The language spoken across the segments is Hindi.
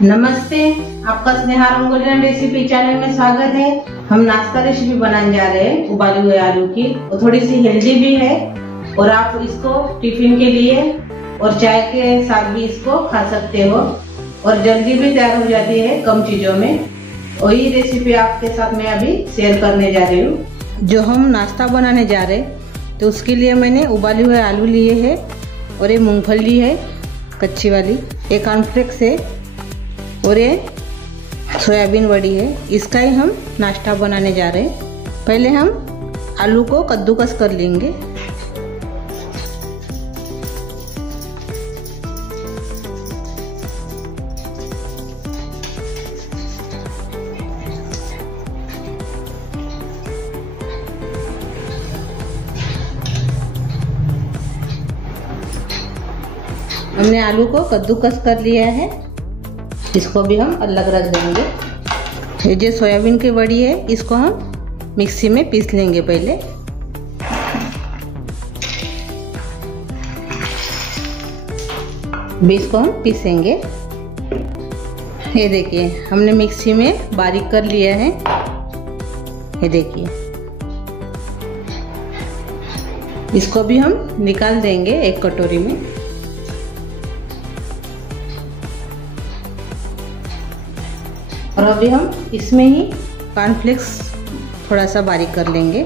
नमस्ते, आपका स्नेहा रंगोलियन रेसिपी चैनल में स्वागत है। हम नाश्ता रेसिपी बनाने जा रहे हैं उबाले हुए आलू की। वो थोड़ी सी हेल्दी भी है और आप इसको टिफिन के लिए और चाय के साथ भी इसको खा सकते हो और जल्दी भी तैयार हो जाती है कम चीजों में। वही रेसिपी आपके साथ मैं अभी शेयर करने जा रही हूँ। जो हम नाश्ता बनाने जा रहे हैं तो उसके लिए मैंने उबाले हुए आलू लिए हैं और ये मूंगफली है कच्ची वाली, एक कॉर्नफ्लेक्स है और ये सोयाबीन वड़ी है। इसका ही हम नाश्ता बनाने जा रहे हैं। पहले हम आलू को कद्दूकस कर लेंगे। हमने आलू को कद्दूकस कर लिया है, इसको भी हम अलग रख देंगे। ये जो सोयाबीन की बड़ी है इसको हम मिक्सी में पीस लेंगे। पहले बीज को हम पीसेंगे। ये देखिए हमने मिक्सी में बारीक कर लिया है। ये देखिए इसको भी हम निकाल देंगे एक कटोरी में। और अभी हम इसमें ही कॉर्नफ्लेक्स थोड़ा सा बारीक कर लेंगे।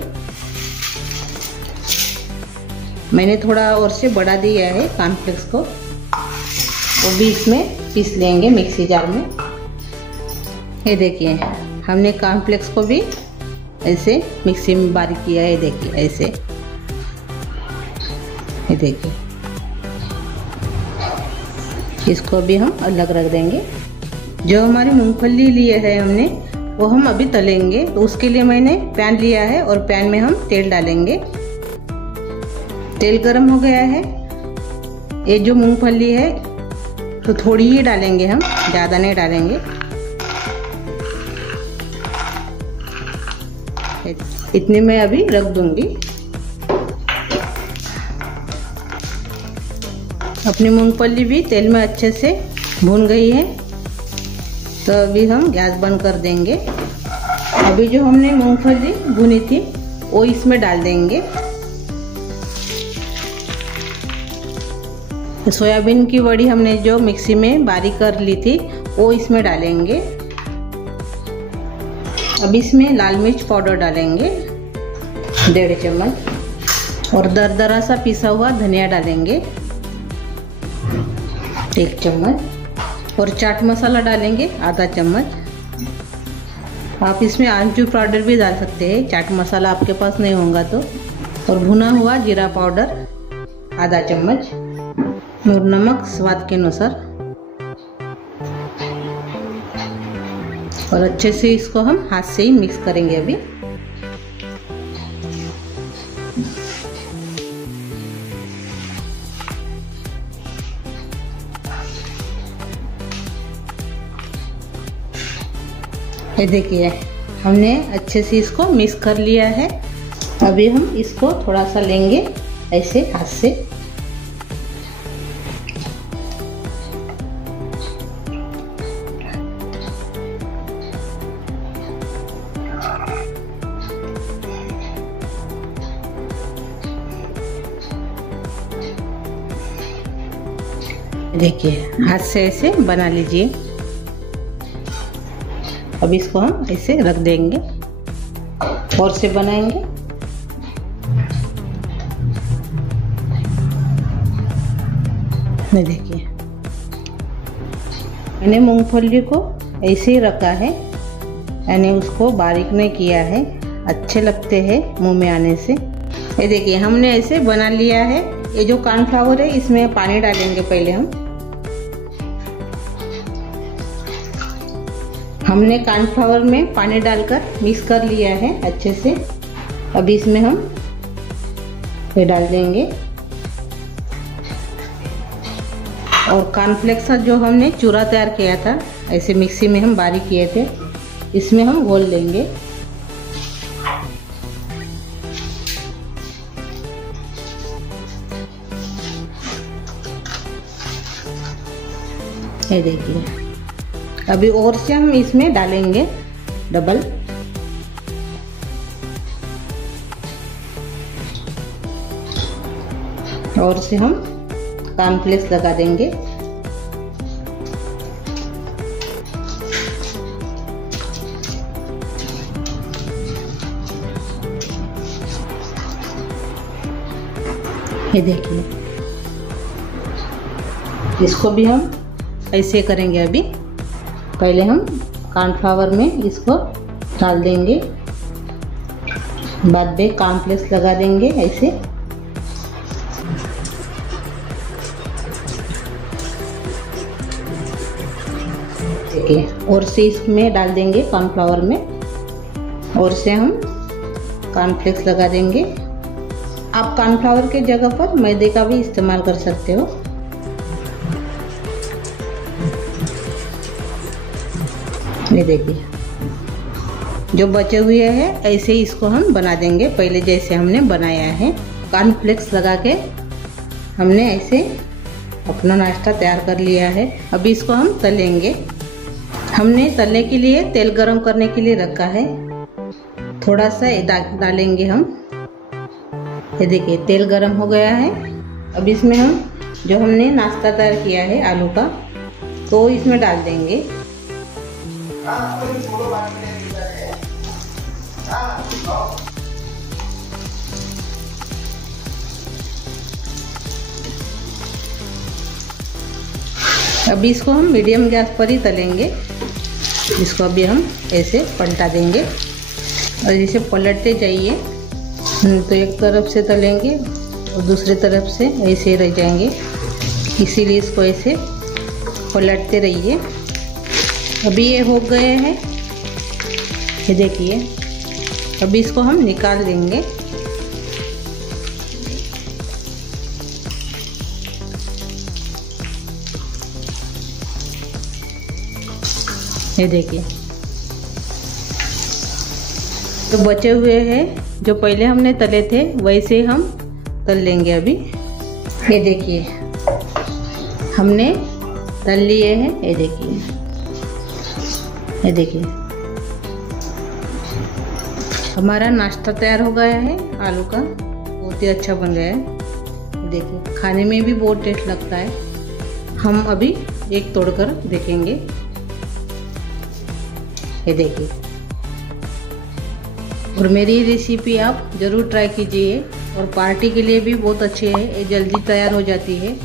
मैंने थोड़ा और से बढ़ा दिया है कॉर्नफ्लेक्स को, वो भी इसमें पीस लेंगे मिक्सी जार में। ये देखिए हमने कॉर्नफ्लेक्स को भी ऐसे मिक्सी में बारीक किया है। ये देखिए ऐसे, ये देखिए इसको भी हम अलग रख देंगे। जो हमारी मूंगफली लिए है हमने वो हम अभी तलेंगे, तो उसके लिए मैंने पैन लिया है और पैन में हम तेल डालेंगे। तेल गरम हो गया है। ये जो मूंगफली है तो थोड़ी ही डालेंगे हम, ज़्यादा नहीं डालेंगे। इतने में अभी रख दूंगी। अपनी मूंगफली भी तेल में अच्छे से भून गई है, तो अभी हम गैस बंद कर देंगे। अभी जो हमने मूंगफली भुनी थी वो इसमें डाल देंगे। सोयाबीन की वड़ी हमने जो मिक्सी में बारीक कर ली थी वो इसमें डालेंगे। अब इसमें लाल मिर्च पाउडर डालेंगे 1.5 चम्मच और दरदरा सा पिसा हुआ धनिया डालेंगे 1 चम्मच और चाट मसाला डालेंगे आधा चम्मच। आप इसमें आमचूर पाउडर भी डाल सकते हैं, चाट मसाला आपके पास नहीं होगा तो। और भुना हुआ जीरा पाउडर आधा चम्मच और नमक स्वाद के अनुसार। और अच्छे से इसको हम हाथ से ही मिक्स करेंगे। अभी ये देखिए हमने अच्छे से इसको मिक्स कर लिया है। अभी हम इसको थोड़ा सा लेंगे ऐसे हाथ से। देखिए हाथ से ऐसे बना लीजिए। अब इसको हम ऐसे रख देंगे और से बनाएंगे। देखिए मैंने मूंगफली को ऐसे ही रखा है, यानी उसको बारीक नहीं किया है। अच्छे लगते हैं मुंह में आने से। ये देखिए हमने ऐसे बना लिया है। ये जो कॉर्नफ्लावर है इसमें पानी डालेंगे पहले हमने कॉर्नफ्लावर में पानी डालकर मिक्स कर लिया है अच्छे से। अभी इसमें हम ये डाल देंगे और कॉर्नफ्लेक्स जो हमने चूरा तैयार किया था ऐसे मिक्सी में हम बारीक किए थे इसमें हम घोल लेंगे। ये देखिए अभी और से हम इसमें डालेंगे डबल। और से हम कॉर्नफ्लेक्स लगा देंगे। ये देखिए, इसको भी हम ऐसे करेंगे। अभी पहले हम कॉर्नफ्लावर में इसको डाल देंगे, बाद में कॉर्नफ्लेक्स लगा देंगे ऐसे। देखिए, और से इसमें डाल देंगे कॉर्नफ्लावर में, और से हम कॉर्नफ्लेक्स लगा देंगे। आप कॉर्नफ्लावर के जगह पर मैदे का भी इस्तेमाल कर सकते हो। ये देखिए, जो बचे हुए हैं ऐसे ही इसको हम बना देंगे, पहले जैसे हमने बनाया है। कॉर्नफ्लेक्स लगा के हमने ऐसे अपना नाश्ता तैयार कर लिया है। अभी इसको हम तलेंगे। हमने तलने के लिए तेल गरम करने के लिए रखा है, थोड़ा सा डालेंगे हम। ये देखिए, तेल गरम हो गया है। अब इसमें हम जो हमने नाश्ता तैयार किया है आलू का, तो इसमें डाल देंगे। अभी इसको हम मीडियम गैस पर ही तलेंगे। इसको अभी हम ऐसे पलटा देंगे और इसे पलटते जाइए। तो एक तरफ से तलेंगे और दूसरी तरफ से ऐसे रह जाएंगे, इसीलिए इसको ऐसे पलटते रहिए। अभी ये हो गए हैं, ये देखिए। अभी इसको हम निकाल देंगे। ये देखिए, तो बचे हुए हैं जो पहले हमने तले थे वैसे हम तल लेंगे अभी। ये देखिए, हमने तल लिए हैं। ये देखिए, ये देखिए, हमारा नाश्ता तैयार हो गया है आलू का। बहुत ही अच्छा बन गया है। देखिए, खाने में भी बहुत टेस्ट लगता है। हम अभी एक तोड़कर देखेंगे। ये देखिए, और मेरी रेसिपी आप ज़रूर ट्राई कीजिए, और पार्टी के लिए भी बहुत अच्छी है, ये जल्दी तैयार हो जाती है।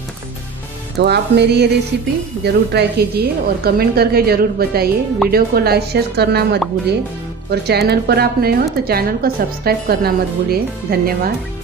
तो आप मेरी ये रेसिपी ज़रूर ट्राई कीजिए और कमेंट करके ज़रूर बताइए। वीडियो को लाइक शेयर करना मत भूलिए, और चैनल पर आप नए हो तो चैनल को सब्सक्राइब करना मत भूलिए। धन्यवाद।